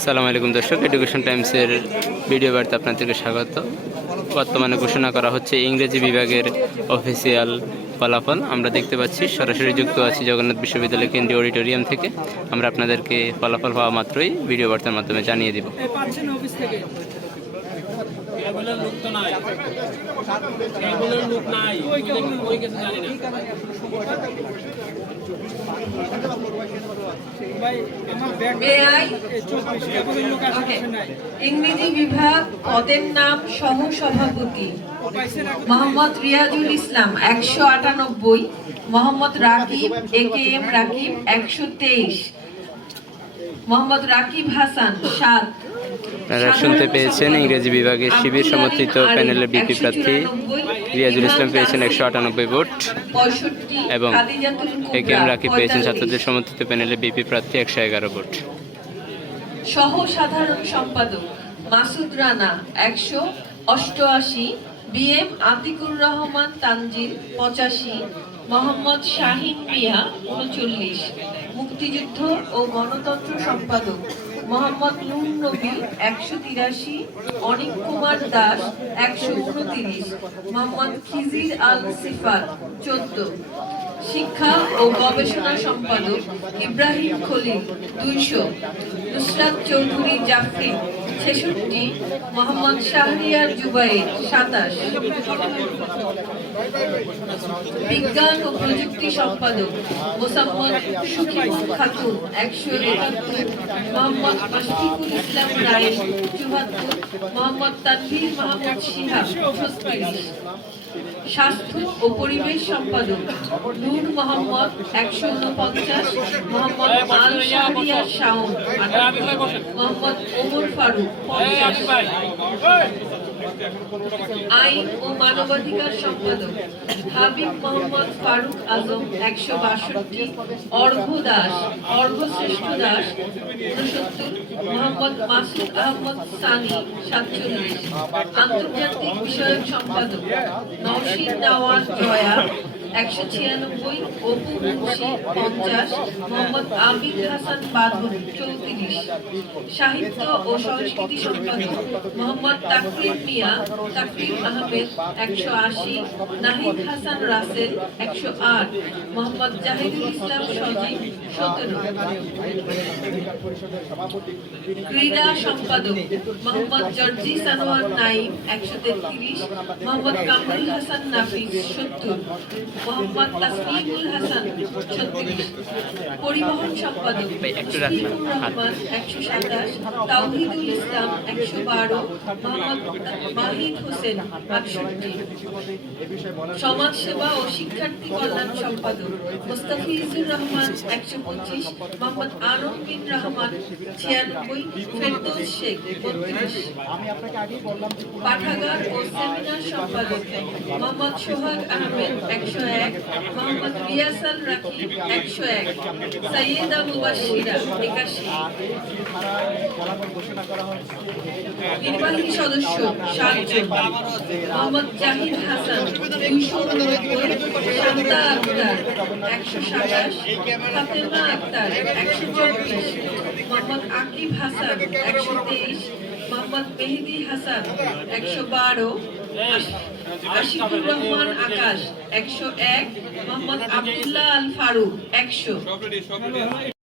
আসসালামু আলাইকুম দর্শক, এডুকেশন টাইমসের ভিডিও বার্তা আপনাদেরকে স্বাগত। বর্তমানে ঘোষণা করা হচ্ছে ইংরেজি বিভাগের অফিসিয়াল ফলাফল। আমরা দেখতে পাচ্ছি সরাসরি যুক্ত আছি জগন্নাথ বিশ্ববিদ্যালয় কেন্দ্রীয় অডিটোরিয়াম থেকে। আমরা আপনাদেরকে ফলাফল পাওয়া মাত্রই ভিডিও বার্তার মাধ্যমে জানিয়ে দিব। ইংরেজি বিভাগ পদের নাম সহ সভাপতি মোহাম্মদ রিয়াজুল ইসলাম 198, মোহাম্মদ রাকিব AKM রাকিব 123, মোহাম্মদ রাকিব হাসান 7। আপনারা শুনতে পেয়েছেন ইংরেজি বিভাগের শিবির সমর্থিত প্যানেলের বিপি প্রার্থী রিয়াজুল ইসলাম পেয়েছেন 198 ভোট এবং AKM রাকিব পেয়েছেন ছাত্রদের সমর্থিত প্যানেলের বিপি প্রার্থী 111 ভোট। সহ সাধারণ সম্পাদক মাসুদ রানা 188, BM আতিকুর রহমান তানজিল 85, মোহাম্মদ শাহিন মিয়া 39, মুক্তিযুদ্ধ ও গণতন্ত্র সম্পাদক মোহাম্মদ নূর নবী 183, অনিক কুমার দাস 129, মোহাম্মদ খিজির আল সিফাত 14, শিক্ষা ও গবেষণা সম্পাদক ইব্রাহিম খলিল 200, নুসরাত চৌধুরী জাফরি 66, মোহাম্মদ শাহরিয়ার জুবাইর 27, বিজ্ঞান ও প্রযুক্তি সম্পাদক মোসাম্মদ সুখিমুল খাতুন 171, মোহাম্মদ মাশফিকুল ইসলাম রায় 74, মোহাম্মদ তানভীর মাহমুদ শিহাব 36, স্বাস্থ্য ও পরিবেশ সম্পাদক নূর মোহাম্মদ 149, মোহাম্মদ আল শাহরিয়ার শাওন 58, মোহাম্মদ ওমর ফারুক 50, আইন ও মানবাধিকার সম্পাদক হাবিব মোহাম্মদ ফারুক আজম 162, অর্ঘ্য দাস অর্ঘ্যশ্রেষ্ঠ দাস 69, মোহাম্মদ মাসুদ আহমদ সানি 47, আন্তর্জাতিক বিষয়ক সম্পাদক নওশীন নওয়াজ জয়া 196, অপু মুন্সি 50, মোহাম্মদ আবিদ হাসান বাদল 34, সাহিত্য ও সংস্কৃতি সম্পাদক মোহাম্মদ তাকরিম মিয়া তাকরিম আহমেদ 180, নাহিদ হাসান রাসেল 108, মোহাম্মদ জাহিদুল ইসলাম সজীব 17, ক্রীড়া সম্পাদক মোহাম্মদ জর্জি সানোয়ার নাইম 133, মোহাম্মদ কামরুল হাসান নাফিস 70, মোহাম্মদ তাসলিমুল হাসান 36, পরিবহন সম্পাদক মুশফিকুর রহমান 127, তাওহিদুল ইসলাম 112, মোহাম্মদ মাহিদ হোসেন 68, সমাজ সেবা ও শিক্ষার্থী কল্যাণ সম্পাদক মোস্তাফিজুর রহমান 125, মোহাম্মদ আনম বিন রহমান 96, ফেরদৌস শেখ 32, পাঠাগার ও সেমিনার সম্পাদক মোহাম্মদ সোহাগ আহমেদ 101, মোহাম্মদ রিয়াসাল রাকিব 101, সৈয়দা মুবাশশিরা 81, নির্বাহী সদস্য 7 জন, মোহাম্মদ জাহিদ হাসান 289, শান্তা আক্তার 127, ফাতেমা আক্তার 124, মোহাম্মদ আকিব হাসান 123, মোহাম্মদ মেহেদি হাসান 112, আশিকুর রহমান আকাশ 101, মোহাম্মদ আব্দুল্লাহ আল ফারুক 100।